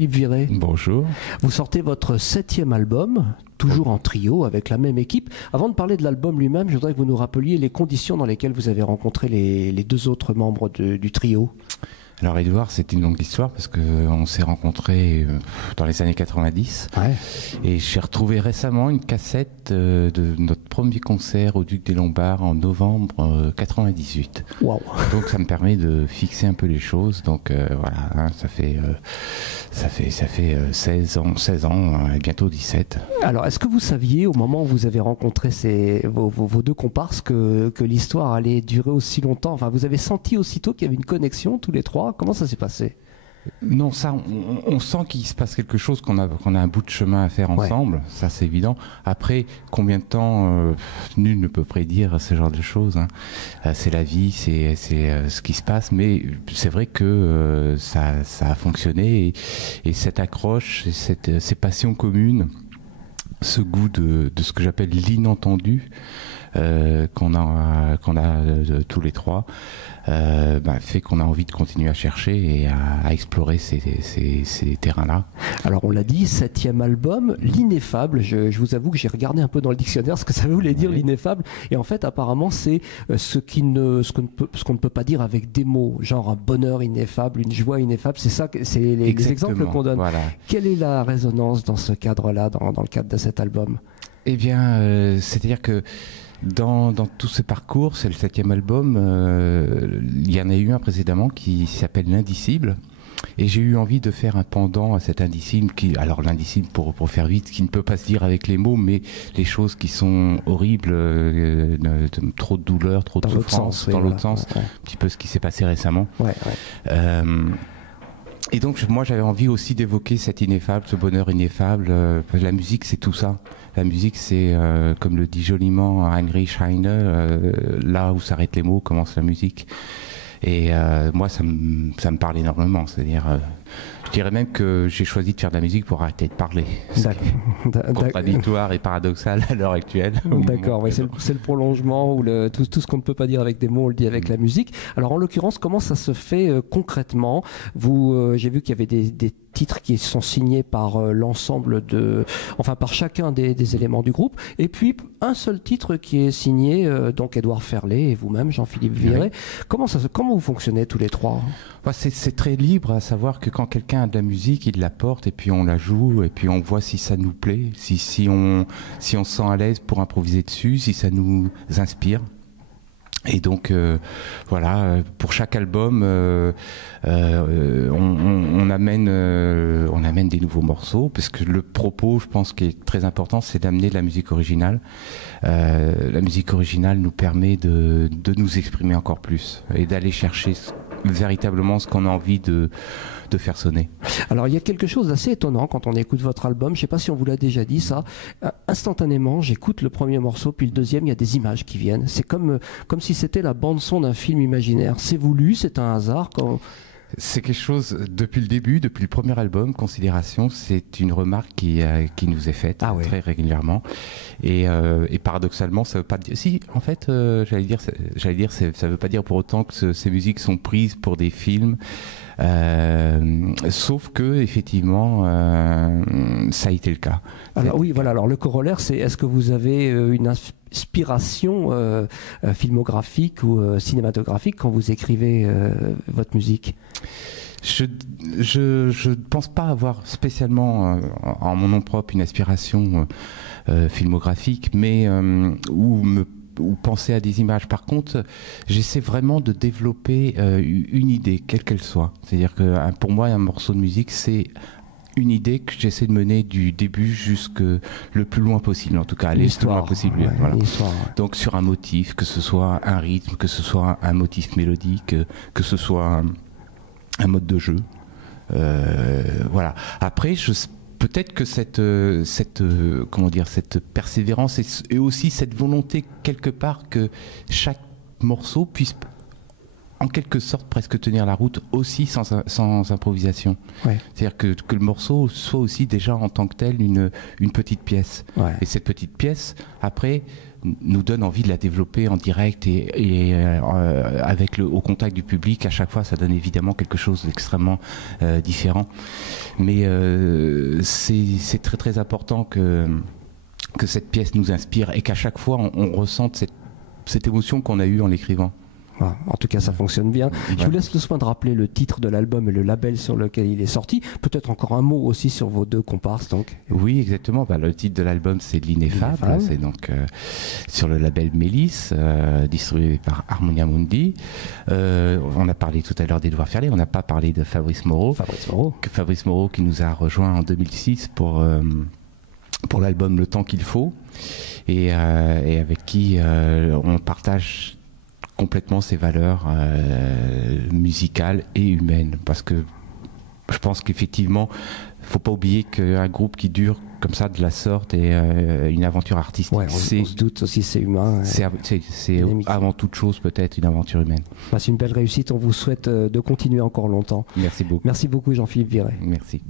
Jean-Philippe Viré. Bonjour. Vous sortez votre 7e album, toujours en trio, avec la même équipe. Avant de parler de l'album lui-même, je voudrais que vous nous rappeliez les conditions dans lesquelles vous avez rencontré les deux autres membres du trio. Alors Edouard, c'est une longue histoire parce qu'on s'est rencontrés dans les années 90. Ouais. Et j'ai retrouvé récemment une cassette de notre premier concert au Duc des Lombards en novembre 98. Wow. Donc ça me permet de fixer un peu les choses. Donc voilà, hein, ça fait 16 ans et bientôt 17. Alors, est-ce que vous saviez au moment où vous avez rencontré vos deux comparses que l'histoire allait durer aussi longtemps? Enfin, vous avez senti aussitôt qu'il y avait une connexion tous les trois? Comment ça s'est passé? Non, ça, on sent qu'il se passe quelque chose, qu'on a un bout de chemin à faire ensemble, ouais. Ça c'est évident. Après, combien de temps, nul ne peut prédire ce genre de choses, hein. C'est la vie, c'est ce qui se passe, mais c'est vrai que ça a fonctionné et cette accroche, ces passions communes, ce goût de ce que j'appelle l'inentendu, qu'on a tous les trois, fait qu'on a envie de continuer à chercher et à explorer ces terrains-là. Alors on l'a dit, 7e album, l'ineffable. Je vous avoue que j'ai regardé un peu dans le dictionnaire ce que ça voulait dire, l'ineffable. Et en fait, apparemment, c'est ce qu'on ne peut pas dire avec des mots, genre un bonheur ineffable, une joie ineffable. C'est ça, c'est les exemples qu'on donne. Voilà. Quelle est la résonance dans ce cadre-là, dans le cadre de cet album? Eh bien, c'est-à-dire que dans tout ce parcours, c'est le 7e album, il y en a eu un précédemment qui s'appelle L'Indicible. Et j'ai eu envie de faire un pendant à cet indicible alors l'indicible pour faire vite, qui ne peut pas se dire avec les mots, mais les choses qui sont horribles, trop de douleur, trop de souffrance, dans l'autre sens, un petit peu ce qui s'est passé récemment. Ouais. Et donc moi j'avais envie aussi d'évoquer cet ineffable, ce bonheur ineffable. La musique c'est tout ça. La musique c'est, comme le dit joliment Heinrich Heine, là où s'arrêtent les mots commence la musique. Et moi ça me parle énormément, c'est-à-dire je dirais même que j'ai choisi de faire de la musique pour arrêter de parler. C'est contradictoire et paradoxal à l'heure actuelle. D'accord, oui, c'est le prolongement ou tout ce qu'on ne peut pas dire avec des mots, on le dit avec la musique. Alors en l'occurrence, comment ça se fait concrètement? J'ai vu qu'il y avait des titres qui sont signés par l'ensemble par chacun des éléments du groupe, et puis un seul titre qui est signé, donc Édouard Ferlet et vous-même, Jean-Philippe Viré. Oui. Comment vous fonctionnez tous les trois? C'est très libre, à savoir que quand quelqu'un a de la musique, il la porte et puis on la joue et puis on voit si ça nous plaît, si on se sent à l'aise pour improviser dessus, si ça nous inspire. Et donc voilà, pour chaque album, on amène des nouveaux morceaux, parce que le propos, je pense, qui est très important, c'est d'amener de la musique originale. La musique originale nous permet de nous exprimer encore plus et d'aller chercher véritablement ce qu'on a envie de faire sonner. Alors il y a quelque chose d'assez étonnant quand on écoute votre album, je ne sais pas si on vous l'a déjà dit ça, instantanément j'écoute le premier morceau puis le deuxième, il y a des images qui viennent, c'est comme si c'était la bande son d'un film imaginaire. C'est voulu, c'est un hasard C'est quelque chose, depuis le début, depuis le premier album, Considération, c'est une remarque qui nous est faite très régulièrement. Et paradoxalement, ça veut pas dire... Si, en fait, j'allais dire, ça veut pas dire pour autant que ces musiques sont prises pour des films. Sauf que, effectivement, ça a été le cas. Alors oui, voilà. Alors le corollaire, c'est est-ce que vous avez une inspiration filmographique ou cinématographique quand vous écrivez votre musique? Je ne pense pas avoir spécialement en mon nom propre une aspiration filmographique, mais ou penser à des images. Par contre, j'essaie vraiment de développer une idée, quelle qu'elle soit. C'est-à-dire que pour moi, un morceau de musique, c'est une idée que j'essaie de mener du début jusque le plus loin possible, en tout cas aller le plus loin possible. Voilà. Donc sur un motif, que ce soit un rythme, que ce soit un motif mélodique, que ce soit un mode de jeu. Voilà. Après, peut-être que cette persévérance et aussi cette volonté quelque part que chaque morceau puisse en quelque sorte presque tenir la route aussi sans improvisation. Ouais. C'est-à-dire que le morceau soit aussi déjà en tant que tel une petite pièce. Ouais. Et cette petite pièce, après, nous donne envie de la développer en direct et avec au contact du public. À chaque fois, ça donne évidemment quelque chose d'extrêmement différent. Mais c'est très très important que cette pièce nous inspire et qu'à chaque fois on ressente cette émotion qu'on a eue en l'écrivant. Voilà. En tout cas, ça fonctionne bien. Ouais. Je vous laisse le soin de rappeler le titre de l'album et le label sur lequel il est sorti. Peut-être encore un mot aussi sur vos deux comparses. Donc. Oui, exactement. Le titre de l'album, c'est L'Ineffable. C'est donc sur le label Mélis, distribué par Harmonia Mundi. On a parlé tout à l'heure d'Edouard Ferlet. On n'a pas parlé de Fabrice Moreau. Fabrice Moreau qui nous a rejoint en 2006 pour l'album Le Temps qu'il faut et avec qui on partage complètement ses valeurs musicales et humaines, parce que je pense qu'effectivement il ne faut pas oublier qu'un groupe qui dure comme ça de la sorte et une aventure artistique, on se doute aussi, c'est humain. C'est avant toute chose peut-être une aventure humaine. C'est une belle réussite, on vous souhaite de continuer encore longtemps. Merci beaucoup. Merci beaucoup Jean-Philippe Virey. Merci.